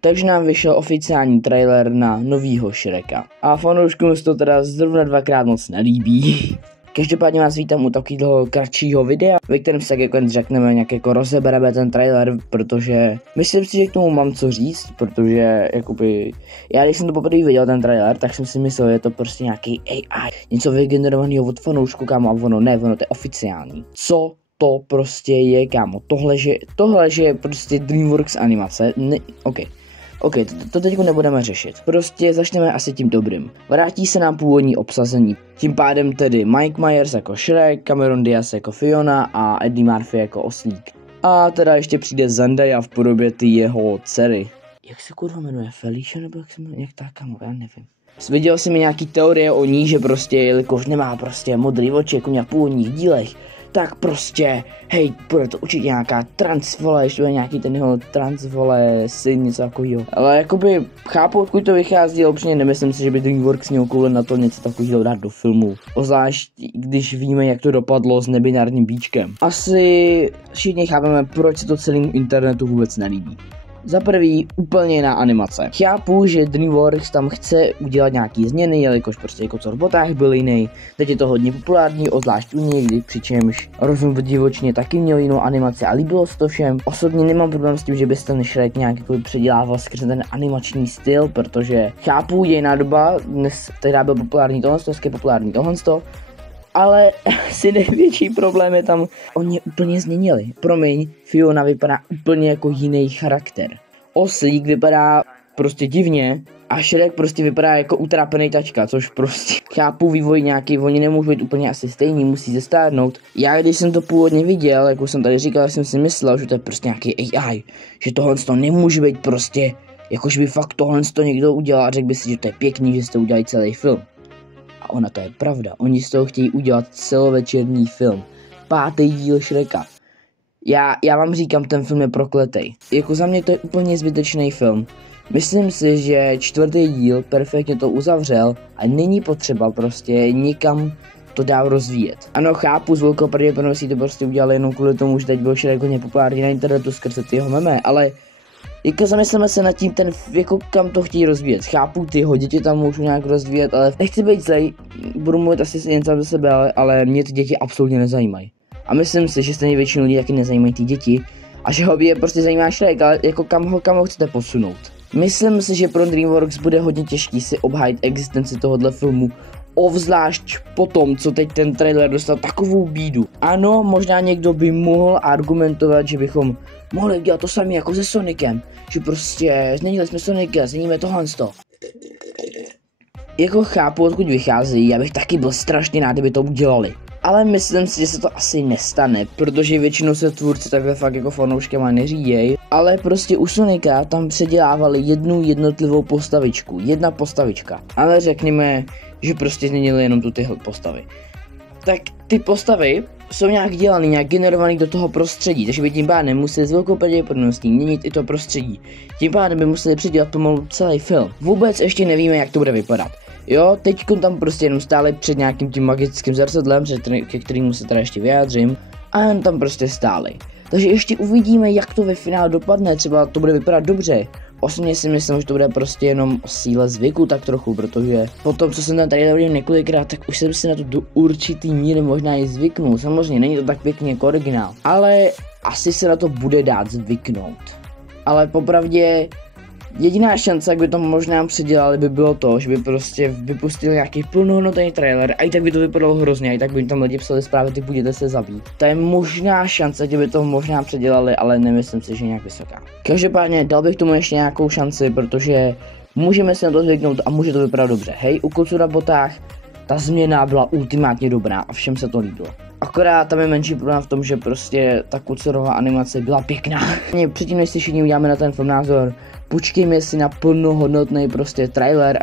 Takže nám vyšel oficiální trailer na novýho Shreka. A fanouškům se to teda zrovna dvakrát moc nelíbí. Každopádně vás vítám u takového kratšího videa, ve kterém se tak jako řekneme, nějak jako rozebereme ten trailer, protože myslím si, že k tomu mám co říct, protože jakoby, já když jsem to poprvé viděl ten trailer, tak jsem si myslel, že je to prostě nějaký AI, něco vygenerovaného od fanoušku, kámo, a ono to je oficiální. Co to prostě je, kámo, tohle, že je prostě DreamWorks animace, OK, to teď nebudeme řešit. Prostě začneme asi tím dobrým. Vrátí se nám původní obsazení. Tím pádem tedy Mike Myers jako Shrek, Cameron Diaz jako Fiona a Eddie Murphy jako Oslík. A teda ještě přijde Zendaya v podobě ty jeho dcery. Jak se kurva jmenuje? Felicia nebo jak se jmenuje? Jak tak, kamo, já nevím. Viděl jsem mi nějaký teorie o ní, že prostě, jelikož nemá prostě modrý oči jako v původních dílech, tak prostě, hej, bude to určitě nějaká transvole, ještě bude nějaký ten jeho transvole syn, něco takového. Ale jakoby chápu, odkud to vychází, ale upřímně nemyslím si, že by DreamWorks měl koule na to něco takového dát do filmu. Ozvlášť, když víme, jak to dopadlo s nebinárním bíčkem. Asi všichni chápeme, proč se to celému internetu vůbec nelíbí. Za prvý, úplně jiná animace. Chápu, že DreamWorks tam chce udělat nějaký změny, jelikož prostě jako co v botách byl jiný. Teď je to hodně populární, zvlášť u něj, přičemž Rozum v divočině taky měl jinou animaci a líbilo se to všem. Osobně nemám problém s tím, že by ten Shrek nějak jako předělával skrze ten animační styl, protože chápu, je jiná doba, dnes tehdy byl populární tohle, je populární tohle. Ale asi největší problém je tam, oni úplně změnili. Promiň, Fiona vypadá úplně jako jiný charakter. Oslík vypadá prostě divně a Shrek prostě vypadá jako utrápený tačka, což prostě chápu vývoj nějaký, oni nemůžou být úplně asi stejný, musí se stárnout. Já když jsem to původně viděl, jako jsem tady říkal, jsem si myslel, že to je prostě nějaký AI, že tohle to nemůže být prostě, jakož by fakt tohle to někdo udělal a řekl by si, že to je pěkný, že jste udělali celý film. A ona to je pravda, oni z toho chtějí udělat celovečerní film. 5. díl Shreka. Já vám říkám, ten film je prokletej. Jako za mě to je úplně zbytečný film. Myslím si, že 4. díl perfektně to uzavřel a není potřeba prostě nikam to dál rozvíjet. Ano, chápu, s velkou pravděpodobností to prostě udělali jenom kvůli tomu, že teď byl Shrek hodně populární na internetu skrze ty jeho meme, ale jako zamysleme se nad tím, ten jako kam to chtějí rozvíjet. Chápu, ty jeho děti tam můžou nějak rozvíjet, ale nechci být zlej, budu mluvit asi jen sám za sebe, ale mě ty děti absolutně nezajímají. A myslím si, že stejně většinu lidí taky nezajímají ty děti a že hobby je prostě zajímá Shrek, ale jako kam ho chcete posunout. Myslím si, že pro DreamWorks bude hodně těžký si obhájit existenci tohohle filmu, obzvlášť po tom, co teď ten trailer dostal takovou bídu. Ano, možná někdo by mohl argumentovat, že bychom mohli dělat to samé jako se Sonicem, že prostě změnili jsme Sonica, změníme tohle. Jako chápu, odkud vychází, já bych taky byl strašně rád, kdyby to udělali. Ale myslím si, že se to asi nestane, protože většinou se tvůrci takhle fakt jako fanouškama neříděj. Ale prostě u Sonika tam předělávali jednu jednotlivou postavičku, jedna postavička. Ale řekněme, že prostě změnili jenom tu tyhle postavy. Tak ty postavy jsou nějak dělaný, nějak generovaný do toho prostředí, takže by tím pádem museli s velkou pravděpodobností měnit i to prostředí. Tím pádem by museli předělat pomalu celý film. Vůbec ještě nevíme, jak to bude vypadat. Jo, teď tam prostě jenom stáli před nějakým tím magickým zrcadlem, ke kterému se teda ještě vyjádřím, a jen tam prostě stáli. Takže ještě uvidíme, jak to ve finále dopadne, třeba to bude vypadat dobře. Osobně si myslím, že to bude prostě jenom o síle zvyku tak trochu, protože po tom, co jsem tam tady viděl několikrát, tak už jsem si na to do určitý míry možná i zvyknul. Samozřejmě není to tak pěkně jako originál, ale asi se na to bude dát zvyknout. Ale popravdě jediná šance, jak by to možná předělali, by bylo to, že by prostě vypustili nějaký plnohodnotný trailer a i tak by to vypadalo hrozně, a i tak by tam lidi psali zprávy typu jděte se zabít. To je možná šance, že by to možná předělali, ale nemyslím si, že je nějak vysoká. Každopádně dal bych tomu ještě nějakou šanci, protože můžeme si na to zvyknout a může to vypadat dobře. Hej, u Kocu na botách ta změna byla ultimátně dobrá a všem se to líbilo. Akorát tam je menší problém v tom, že prostě ta Kocorová animace byla pěkná. Předtím, než si všichni uděláme na ten film názor, počkejme si na plnohodnotný prostě trailer,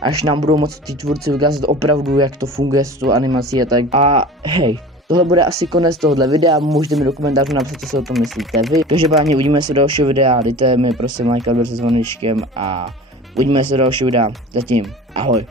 až nám budou moct ty tvůrci ukázat opravdu, jak to funguje s tou animací a tak. A hej, tohle bude asi konec tohohle videa, můžete mi do komentářů napsat, co si o tom myslíte vy. Každopádně uvidíme se do dalšího videa, dejte mi prosím like a odběr se zvonečkem a uvidíme se do dalšího videa. Zatím, ahoj.